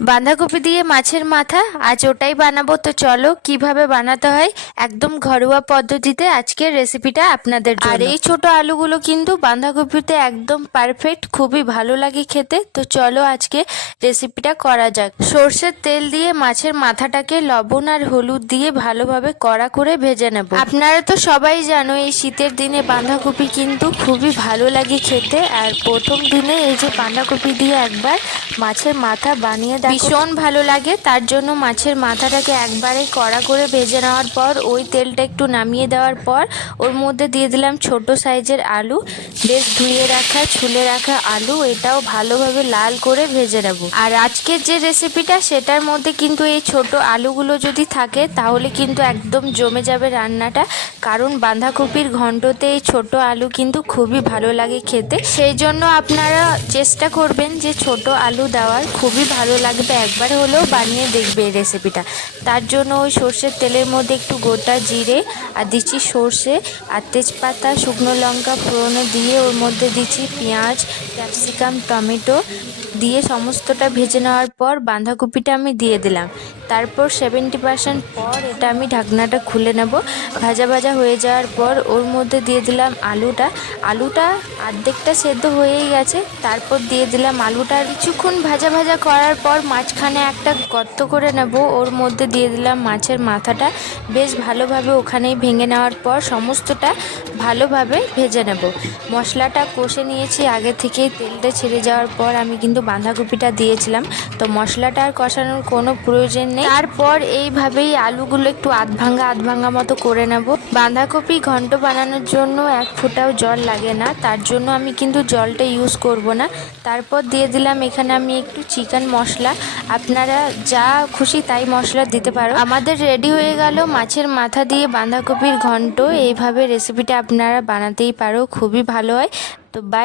বাঁধাকপি দিয়ে মাছের মাথা আজ ওটাই বানাবো। তো চলো কিভাবে বানাতে হয় একদম ঘরোয়া পদ্ধতিতে আজকের রেসিপিটা আপনাদের জন্য। আর এই ছোট আলুগুলো কিন্তু বাঁধাকপিতে একদম পারফেক্ট, খুবই ভালো লাগে খেতে। তো চলো আজকে রেসিপিটা করা যাক। সর্ষের তেল দিয়ে মাছের মাথাটাকে লবণ আর হলুদ দিয়ে ভালোভাবে কড়া করে ভেজে নেব। আপনারা তো সবাই জানো এই শীতের দিনে বাঁধাকপি কিন্তু খুবই ভালো লাগে খেতে। আর প্রথম দিনে এই যে বাঁধাকপি দিয়ে একবার মাছের মাথা বানিয়ে ভীষণ ভালো লাগে। তার জন্য মাছের মাথাটাকে একবারে কড়া করে ভেজে নেওয়ার পর ওই তেলটা একটু নামিয়ে দেওয়ার পর ওর মধ্যে দিয়ে দিলাম ছোট সাইজের আলু, বেশ ধুয়ে রাখা ছুলে রাখা আলু। এটাও ভালোভাবে লাল করে ভেজে নেব। আর আজকের যে রেসিপিটা সেটার মধ্যে কিন্তু এই ছোট আলুগুলো যদি থাকে তাহলে কিন্তু একদম জমে যাবে রান্নাটা, কারণ বাঁধাকপির ঘন্টতে এই ছোট আলু কিন্তু খুবই ভালো লাগে খেতে। সেই জন্য আপনারা চেষ্টা করবেন যে ছোট আলু দেওয়ার, খুবই ভালো লাগবে। একবার হলেও বানিয়ে দেখবে এই রেসিপিটা। তার জন্য ওই সর্ষের তেলের মধ্যে একটু গোটা জিরে আর দিচ্ছি সর্ষে আর তেজপাতা, শুকনো লঙ্কা ফোড়নে দিয়ে ওর মধ্যে দিচ্ছি পেঁয়াজ, ক্যাপসিকাম, টমেটো দিয়ে সমস্তটা ভেজে নেওয়ার পর বাঁধাকপিটা আমি দিয়ে দিলাম। তারপর 70% পর এটা আমি ঢাকনাটা খুলে নেব। ভাজা ভাজা হয়ে যাওয়ার পর ওর মধ্যে দিয়ে দিলাম আলুটা অর্ধেকটা সেদ্ধ হয়েই গেছে। তারপর দিয়ে দিলাম আলুটা। কিছুক্ষণ ভাজা ভাজা করার পর মাঝখানে একটা গর্ত করে নেব, ওর মধ্যে দিয়ে দিলাম মাছের মাথাটা। বেশ ভালোভাবে ওখানেই ভেঙে নেওয়ার পর সমস্তটা ভালোভাবে ভেজে নেব। মশলাটা কষে নিয়েছি আগে থেকেই। তেলটা ছেড়ে যাওয়ার পর আমি কিন্তু বাঁধাকপিটা দিয়েছিলাম, তো মশলাটা আর কষানোর কোনো প্রয়োজন নেই। তারপর এইভাবেই আলুগুলো একটু আধ ভাঙা মতো করে নেব। বাঁধাকপি ঘন্ট বানানোর জন্য এক ফোঁটাও জল লাগে না, তার জন্য আমি কিন্তু জলটা ইউজ করব না। তারপর দিয়ে দিলাম এখানে আমি একটু চিকেন মশলা, আপনারা যা খুশি তাই মশলা দিতে পারো। আমাদের রেডি হয়ে গেল মাছের মাথা দিয়ে বাঁধাকপির ঘন্ট। এইভাবে রেসিপিটা আপনারা বানাতেই পারো, খুবই ভালো হয়। তো বাই।